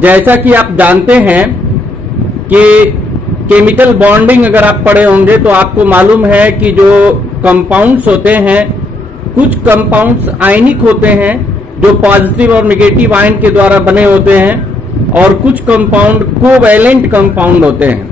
जैसा कि आप जानते हैं कि केमिकल बॉन्डिंग अगर आप पढ़े होंगे तो आपको मालूम है कि जो कंपाउंड्स होते हैं, कुछ कंपाउंड्स आयनिक होते हैं जो पॉजिटिव और नेगेटिव आयन के द्वारा बने होते हैं, और कुछ कंपाउंड कोवैलेंट कंपाउंड होते हैं।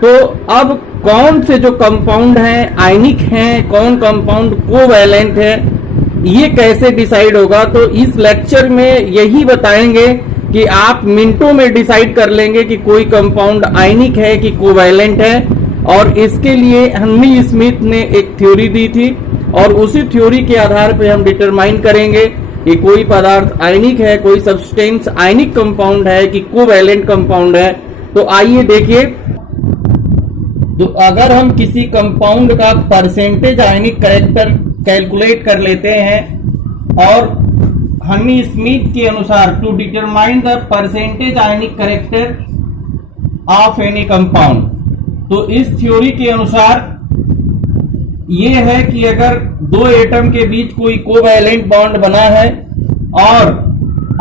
तो अब कौन से जो कंपाउंड हैं आयनिक हैं, कौन कंपाउंड कोवैलेंट है, ये कैसे डिसाइड होगा? तो इस लेक्चर में यही बताएंगे कि आप मिनटों में डिसाइड कर लेंगे कि कोई कंपाउंड आयनिक है कि कोवैलेंट है। और इसके लिए हन्नी स्मिथ ने एक थ्योरी दी थी, और उसी थ्योरी के आधार पर हम डिटरमाइन करेंगे कि कोई पदार्थ आयनिक है, कोई सब्सटेंस आयनिक कंपाउंड है कि कोवैलेंट कंपाउंड है। तो आइए देखिए, तो अगर हम किसी कंपाउंड का परसेंटेज आयनिक कैरेक्टर कैलकुलेट कर लेते हैं, और हनी स्मिथ के अनुसार to determine the percentage ionic character of any compound, तो इस थ्योरी के अनुसार ये है कि अगर दो एटम के बीच कोई कोवैलेंट बॉन्ड बना है और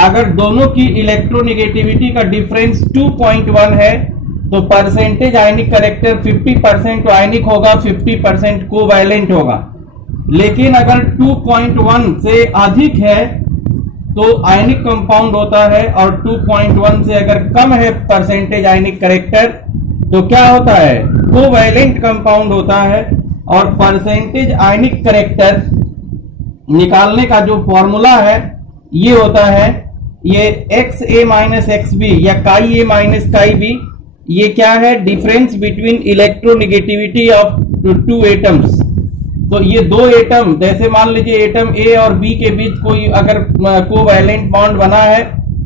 अगर दोनों की इलेक्ट्रोनेगेटिविटी का डिफरेंस 2.1 है, तो परसेंटेज आयनिक कैरेक्टर 50% तो आयनिक होगा, 50% कोवैलेंट होगा। लेकिन अगर 2.1 से अधिक है तो आयनिक कंपाउंड होता है, और 2.1 से अगर कम है परसेंटेज आयनिक कैरेक्टर तो क्या होता है? कोवैलेंट कंपाउंड होता है। और परसेंटेज आयनिक कैरेक्टर निकालने का जो फॉर्मूला है ये होता है, ये XA माइनस XB या काई A माइनस काई B, ये क्या है? Difference between electronegativity of two atoms. तो ये दो एटम, जैसे मान लीजिए एटम A और B के बीच कोई अगर कोवैलेंट बॉन्ड बना है,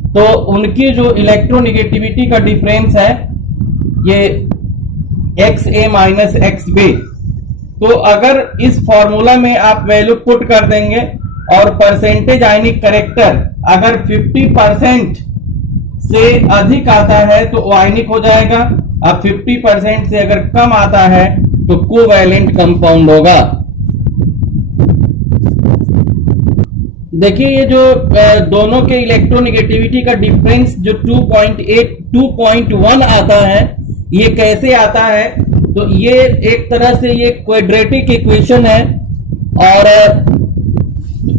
तो उनकी जो इलेक्ट्रोनेगेटिविटी का डिफरेंस है ये XA माइनस XB। तो अगर इस फॉर्मूला में आप वैल्यू पुट कर देंगे और परसेंटेज आयनिक कैरेक्टर अगर 50% से अधिक आता है तो वो आयनिक हो जाएगा, अब 50% से अगर कम आता है तो कोवैलेंट कंपाउंड होगा। देखिए, ये जो दोनों के इलेक्ट्रोनेगेटिविटी का डिफरेंस जो 2.1 आता है, ये कैसे आता है? तो ये एक तरह से ये क्वाड्रेटिक इक्वेशन है, और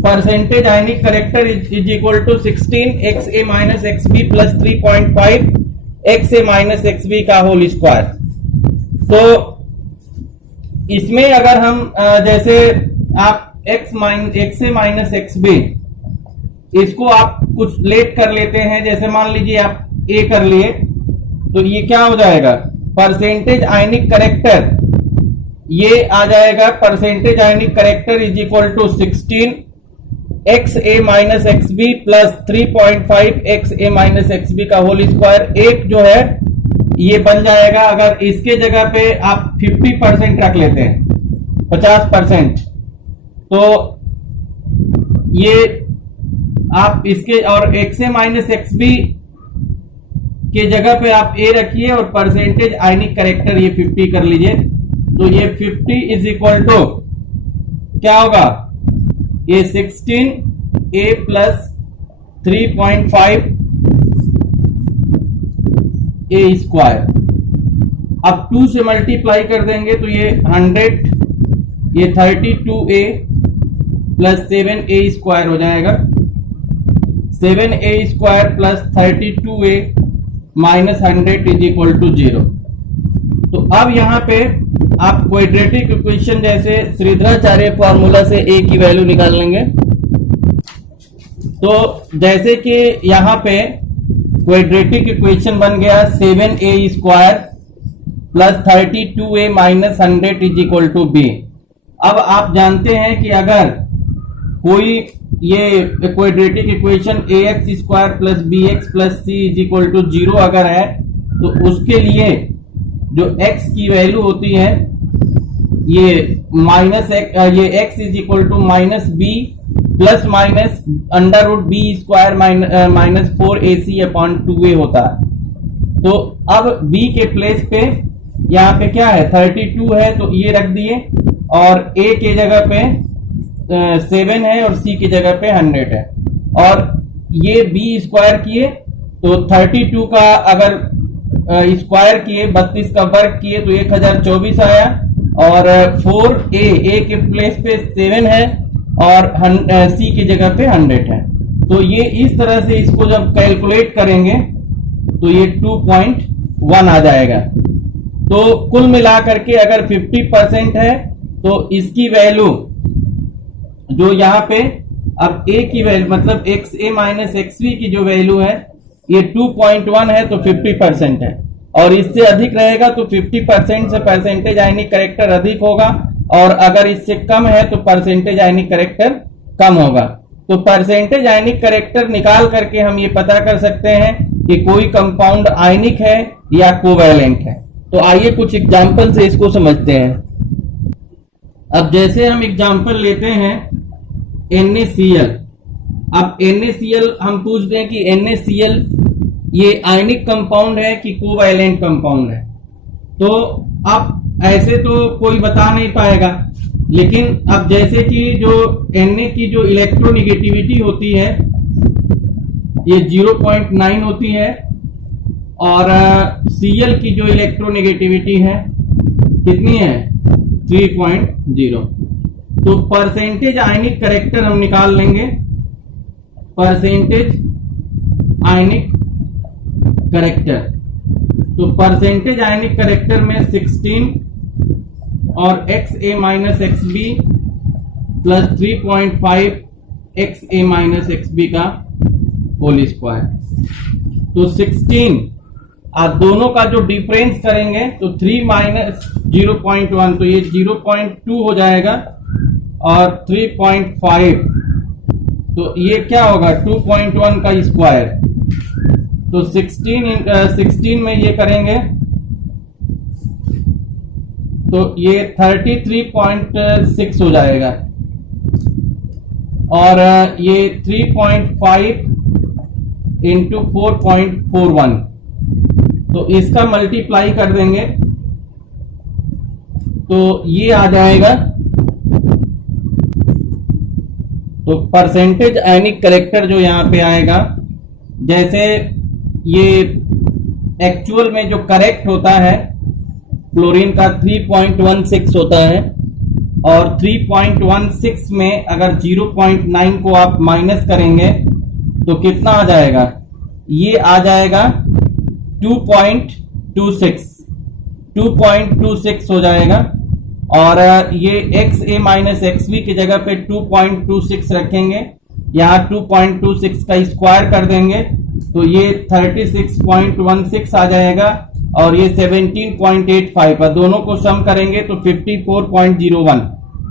percentage ionic character is equal to 16 XA minus XB plus 3.5 XA minus XB का होल स्क्वायर। तो इसमें अगर हम जैसे आप XA माइनस XB इसको आप कुछ लेट कर लेते हैं, जैसे मान लीजिए आप A कर लिए, तो ये क्या हो जाएगा? परसेंटेज आयनिक कैरेक्टर ये आ जाएगा, percentage ionic character is equal to 16 XA minus XB plus 3.5 XA minus XB का होल स्क्वायर। एक जो है ये बन जाएगा, अगर इसके जगह पे आप 50% रख लेते हैं, 50%, तो ये आप इसके और XA माइनस XB के जगह पे आप A रखिए और परसेंटेज आयनिक कैरेक्टर ये 50 कर लीजिए। तो ये 50 इज इक्वल टू क्या होगा? ये 16A प्लस 3.5 A स्क्वायर। अब 2 से मल्टीप्लाई कर देंगे तो ये 100, ये 32A प्लस 7A स्क्वायर हो जाएगा। 7A square plus 32A minus 100 is equal to 0। तो अब यहाँ पे आप क्वाड्रेटिक इक्वेशन जैसे श्रीधराचार्य फॉर्मूला से A की वैल्यू निकाल लेंगे। तो जैसे कि यहाँ पे क्वाड्रेटिक इक्वेशन बन गया 7A square plus 32A minus 100 is equal to B। अब आप जानते हैं कि अगर कोई ये quadratic equation ax square plus bx plus c is equal to 0 अगर है, तो उसके लिए जो x की वैल्यू होती है ये माइनस ये x is equal to minus b plus minus under root b square minus 4ac upon 2a होता है। तो अब b के प्लेस पे यहाँ पे क्या है? 32 है, तो ये रख दिए, और a के जगह पे 7 है और c की जगह पे 100 है, और ये b स्क्वायर किए तो 32 का अगर स्क्वायर किए, 32 का वर्ग किए तो 1024 आया। और 4 ए के प्लेस पे 7 है और सी की जगह पे 100 है। तो ये इस तरह से इसको जब कैलकुलेट करेंगे तो ये 2.1 आ जाएगा। तो कुल मिलाकर के अगर 50% है तो इसकी वैल्यू जो यहाँ पे अब ए की वैल्यू मतलब x A minus X B की जो वैल्यू है ये 2.1 है तो 50% है। और इससे अधिक रहेगा तो 50% से परसेंटेज आयनिक करेक्टर अधिक होगा, और अगर इससे कम है तो परसेंटेज आयनिक करेक्टर कम होगा। तो परसेंटेज आयनिक करेक्टर निकाल करके हम ये पता कर सकते हैं कि कोई कंपाउंड आयनिक है या कोवैलेंट है। तो आइए कुछ एग्जांपल से इसको समझते हैं। अब जैसे हम एग्जांपल लेते हैं NaCl। अब NaCl हम पूछते हैं कि NaCl ये आयनिक कंपाउंड है कि कोवैलेंट कंपाउंड है। तो अब ऐसे तो कोई बता नहीं पाएगा, लेकिन अब जैसे कि जो Na की जो इलेक्ट्रोनिगेटिविटी होती है ये 0.9 होती है और Cl की जो इलेक्ट्रोनिगेटिविटी है कितनी है 3.0। तो परसेंटेज आयनिक करेक्टर हम निकाल लेंगे। परसेंटेज आयनिक करेक्टर, तो परसेंटेज आयनिक करेक्टर में 16 और X A minus X B plus 3.5 X A minus X B का होल स्क्वायर। तो 16 आप दोनों का जो डिफरेंस करेंगे तो 3 माइनस 0.1 तो ये 0.2 हो जाएगा और 3.5 तो ये क्या होगा 2.1 का स्क्वायर। तो 16 में ये करेंगे तो ये 33.6 हो जाएगा और ये 3.5 इंटू 4.41 तो इसका मल्टीप्लाई कर देंगे तो ये आ जाएगा। तो परसेंटेज आयनिक करेक्टर जो यहां पे आएगा, जैसे ये एक्चुअल में जो करेक्ट होता है क्लोरीन का 3.16 होता है और 3.16 में अगर 0.9 को आप माइनस करेंगे तो कितना आ जाएगा, ये आ जाएगा 2.26 हो जाएगा। और ये x A minus X B की जगह पे 2.26 रखेंगे, यहाँ 2.26 का स्क्वायर कर देंगे तो ये 36.16 आ जाएगा और ये 17.85 है। दोनों को सम करेंगे तो 54.01,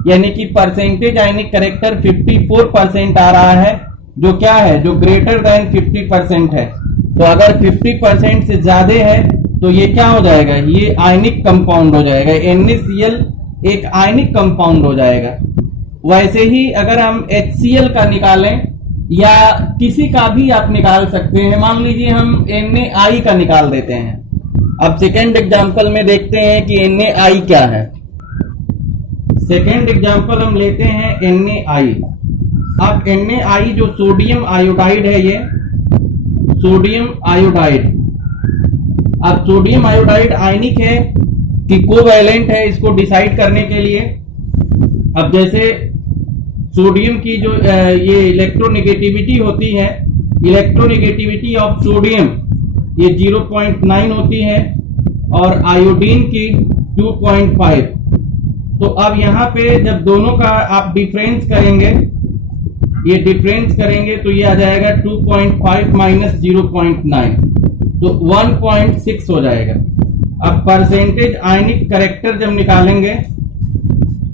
यानी कि परसेंटेज आयनिक करेक्टर 54% आ रहा है, जो क्या है जो ग्रेटर देन 50% है। तो अगर 50% से ज्यादा है तो ये क्या हो जाएगा, ये आयनिक कंपाउंड हो जाएगा। NaCl एक आयनिक कंपाउंड हो जाएगा। वैसे ही अगर हम HCl का निकालें या किसी का भी आप निकाल सकते हैं, मान लीजिए हम NaI का निकाल देते हैं। अब सेकेंड एग्जांपल में देखते हैं कि NaI क्या है। सेकेंड एग्जांपल हम लेते हैं NaI। अब NaI जो सोडियम आयोडाइड है, ये सोडियम आयोडाइड। अब सोडियम आयोडाइड आयनिक है कि कोवैलेंट है, इसको डिसाइड करने के लिए अब जैसे सोडियम की जो ये इलेक्ट्रोनेगेटिविटी होती है, इलेक्ट्रोनेगेटिविटी ऑफ सोडियम ये 0.9 होती है और आयोडीन की 2.5। तो अब यहाँ पे जब दोनों का आप डिफरेंस करेंगे, ये डिफरेंस करेंगे तो ये आ जाएगा 2.5 माइनस 0.9 तो 1.6 हो जाएगा। अब परसेंटेज आयनिक करेक्टर जब निकालेंगे,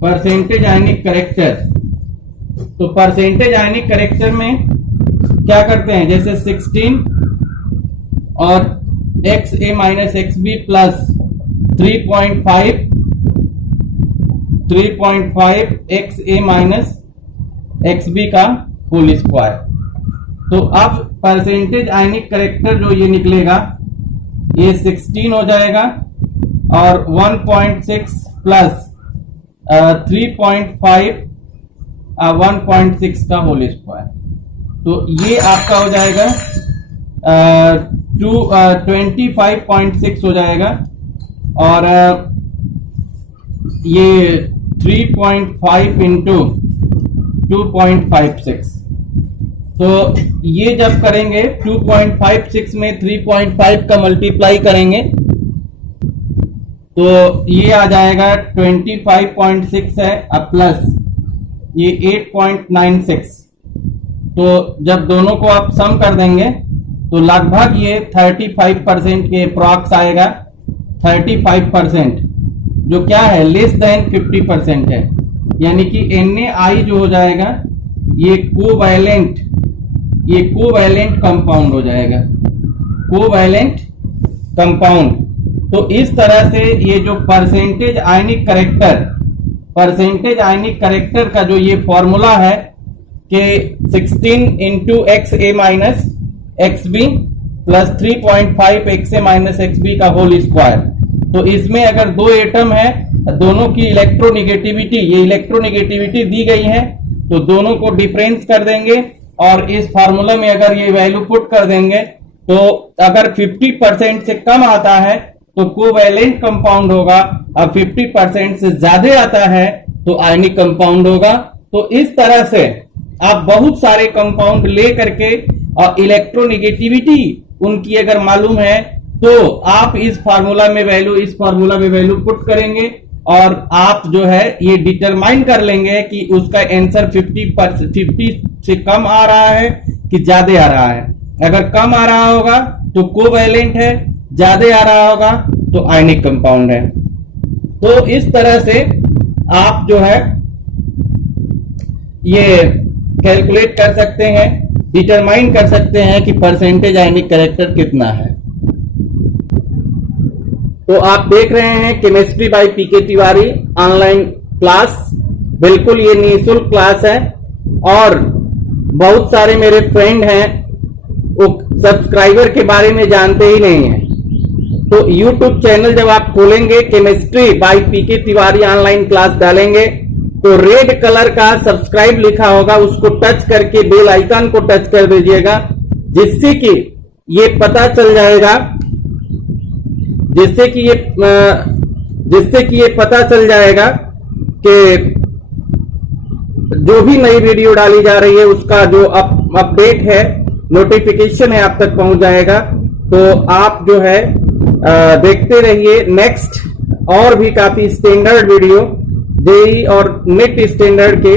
परसेंटेज आयनिक करेक्टर, तो परसेंटेज आयनिक करेक्टर में क्या करते हैं, जैसे 16 और X A minus X B plus 3.5 X A minus X B का होल स्क्वायर। तो अब परसेंटेज आयनिक करेक्टर जो ये निकलेगा ये 16 हो जाएगा और 1.6 प्लस 3.5 1.6 का होल स्क्वायर। तो ये आपका हो जाएगा 25.6 हो जाएगा और ये 3.5 इंटू 2.56। तो ये जब करेंगे 2.56 में 3.5 का मल्टीप्लाई करेंगे तो ये आ जाएगा 25.6 है अब प्लस ये 8.96। तो जब दोनों को आप सम कर देंगे तो लगभग ये 35% के अप्रॉक्स आएगा। 35% जो क्या है लेस देन 50% है, यानी कि NaI जो हो जाएगा ये कोवैलेंट कंपाउंड हो जाएगा, कोवैलेंट कंपाउंड। तो इस तरह से ये जो परसेंटेज आयनिक करेक्टर का जो ये फॉर्मूला है कि 16 into XA minus XB plus 3.5 XA minus XB का होल स्क्वायर। तो इसमें अगर दो एटम है, दोनों की इलेक्ट्रोनिगेटिविटी, ये इलेक्ट्रोनिगेटिविटी दी गई है तो दोनों को डिफरेंस कर देंगे और इस फार्मूला में अगर ये वैल्यू पुट कर देंगे तो अगर 50% से कम आता है तो कोवैलेंट कंपाउंड होगा, अब 50% से ज्यादा आता है तो आयनिक कंपाउंड होगा। तो इस तरह से आप बहुत सारे कंपाउंड ले करके और इलेक्ट्रोनिगेटिविटी उनकी अगर मालूम है तो आप इस फार्मूला में वैल्यू पुट करेंगे और आप जो है ये डिटरमाइन कर लेंगे कि उसका आंसर 50 से कम आ रहा है कि ज्यादा आ रहा है। अगर कम आ रहा होगा तो कोवैलेंट है, ज्यादा आ रहा होगा तो आयनिक कंपाउंड है। तो इस तरह से आप जो है ये कैलकुलेट कर सकते हैं, डिटरमाइन कर सकते हैं कि परसेंटेज आयनिक कैरेक्टर कितना है। तो आप देख रहे हैं chemistry by PK Tiwari online class. बिल्कुल ये निःशुल्क क्लास है और बहुत सारे मेरे फ्रेंड हैं वो सब्सक्राइबर के बारे में जानते ही नहीं है। तो YouTube चैनल जब आप खोलेंगे chemistry by PK Tiwari online class डालेंगे तो रेड कलर का सब्सक्राइब लिखा होगा, उसको टच करके बेल आइकन को टच कर दीजिएगा जिससे कि ये पता चल जाएगा कि जो भी नई वीडियो डाली जा रही है उसका जो अपडेट है, नोटिफिकेशन है आप तक पहुंच जाएगा। तो आप जो है देखते रहिए। नेक्स्ट और भी काफी स्टैंडर्ड वीडियो जेईई और नेट स्टैंडर्ड के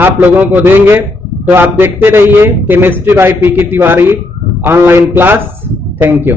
आप लोगों को देंगे, तो आप देखते रहिए chemistry by PK Tiwari online class. Thank you.